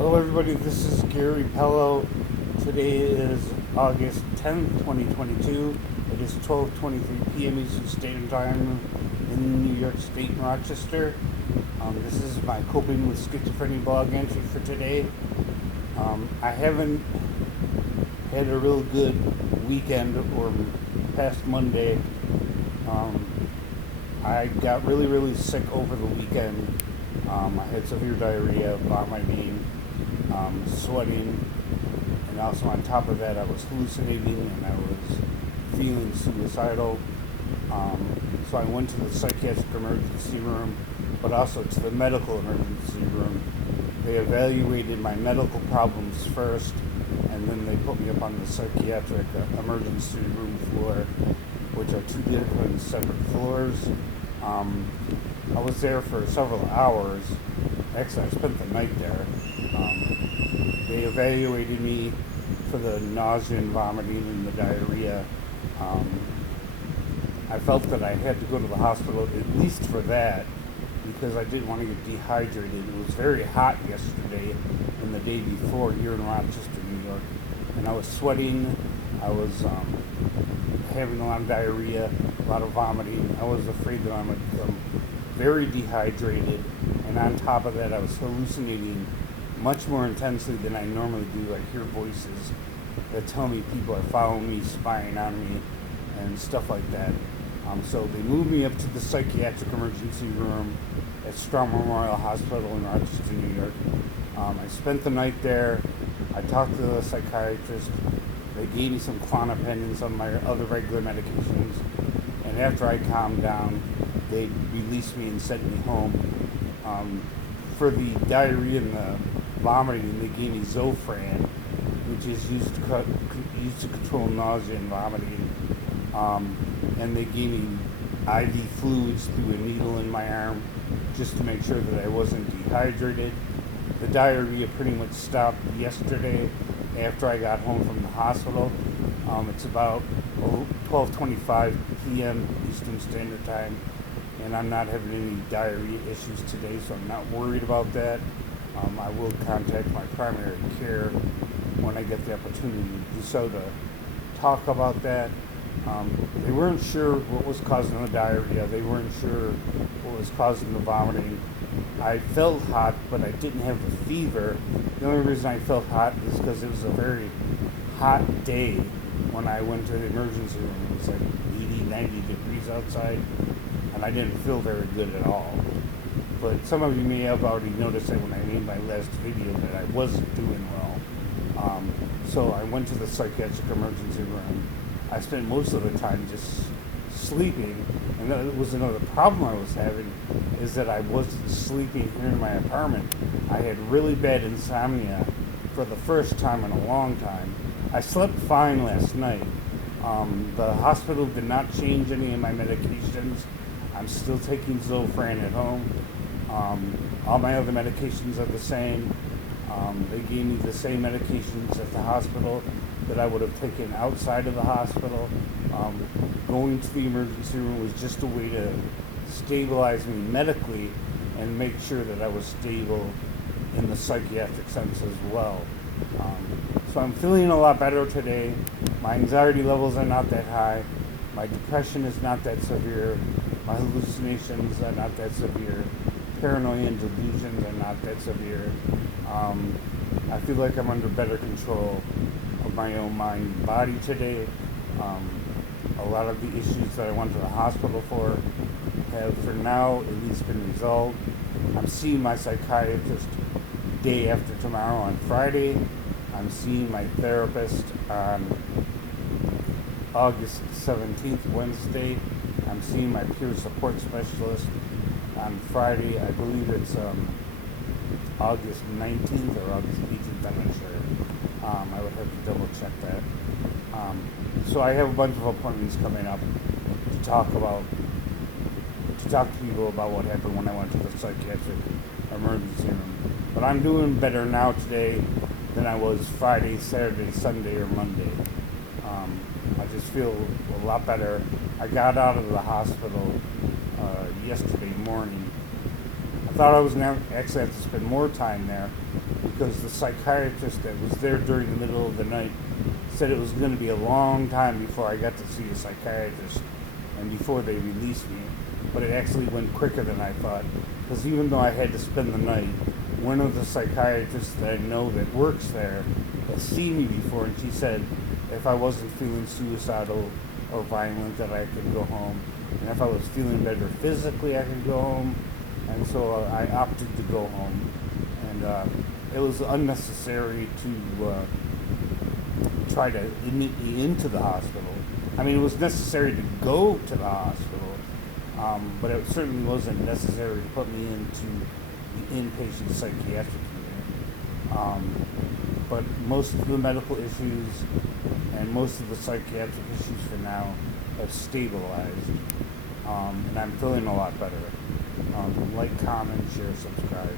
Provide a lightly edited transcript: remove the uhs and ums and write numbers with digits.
Hello everybody, this is Gary Pello. Today is August 10th, 2022. It is 12:23 p.m. Eastern Standard Time in New York State in Rochester. This is my coping with schizophrenia blog entry for today. I haven't had a real good weekend or past Monday. I got really sick over the weekend. I had severe diarrhea, vomiting, sweating, and also on top of that I was hallucinating and I was feeling suicidal. So I went to the psychiatric emergency room, but also to the medical emergency room. They evaluated my medical problems first, and then they put me up on the psychiatric emergency room floor, which are two different separate floors. I was there for several hours. Actually, I spent the night there. They evaluated me for the nausea and vomiting and the diarrhea. I felt that I had to go to the hospital at least for that because I didn't want to get dehydrated. It was very hot yesterday and the day before here in Rochester, New York, and I was sweating. I was having a lot of diarrhea, a lot of vomiting. I was afraid that I would become very dehydrated, and on top of that I was hallucinating much more intensely than I normally do. I hear voices that tell me people are following me, spying on me, and stuff like that. So they moved me up to the psychiatric emergency room at Strong Memorial Hospital in Rochester, New York. I spent the night there. I talked to the psychiatrist. They gave me some Klonopin and some of my other regular medications, and after I calmed down, they released me and sent me home. For the diarrhea and the vomiting, they gave me Zofran, which is used to control nausea and vomiting. And they gave me IV fluids through a needle in my arm just to make sure that I wasn't dehydrated. The diarrhea pretty much stopped yesterday after I got home from the hospital. It's about 12:25 p.m. Eastern Standard Time, and I'm not having any diarrhea issues today, so I'm not worried about that. I will contact my primary care when I get the opportunity to do so to talk about that. They weren't sure what was causing the diarrhea. They weren't sure what was causing the vomiting. I felt hot, but I didn't have the fever. The only reason I felt hot is because it was a very hot day when I went to the emergency room. It was like 80, 90 degrees outside, and I didn't feel very good at all. But some of you may have already noticed that when I made my last video that I wasn't doing well. So I went to the psychiatric emergency room. I spent most of the time just sleeping, and that was another problem I was having, is that I wasn't sleeping here in my apartment. I had really bad insomnia for the first time in a long time. I slept fine last night. The hospital did not change any of my medications. I'm still taking Zofran at home. All my other medications are the same. They gave me the same medications at the hospital that I would have taken outside of the hospital. Going to the emergency room was just a way to stabilize me medically and make sure that I was stable in the psychiatric sense as well. So I'm feeling a lot better today. My anxiety levels are not that high. My depression is not that severe. My hallucinations are not that severe. Paranoia and delusions are not that severe. I feel like I'm under better control of my own mind and body today. A lot of the issues that I went to the hospital for have for now at least been resolved. I'm seeing my psychiatrist day after tomorrow on Friday. I'm seeing my therapist on August 17th, Wednesday. I'm seeing my peer support specialist on Friday. I believe it's August 19th or August 18th, I'm not sure. I would have to double check that. So I have a bunch of appointments coming up to talk to people about what happened when I went to the psychiatric emergency room. But I'm doing better now today than I was Friday, Saturday, Sunday, or Monday. I just feel a lot better. I got out of the hospital yesterday morning. I thought I was going to actually have to spend more time there because the psychiatrist that was there during the middle of the night said it was going to be a long time before I got to see a psychiatrist and before they released me. But it actually went quicker than I thought because even though I had to spend the night, one of the psychiatrists that I know that works there has seen me before, and she said if I wasn't feeling suicidal or violent that I could go home, and if I was feeling better physically I could go home, and so I opted to go home, and it was unnecessary to try to admit me into the hospital. I mean, it was necessary to go to the hospital, but it certainly wasn't necessary to put me into the inpatient psychiatric unit. But most of the medical issues and most of the psychiatric issues for now have stabilized, and I'm feeling a lot better. Like, comment, share, subscribe.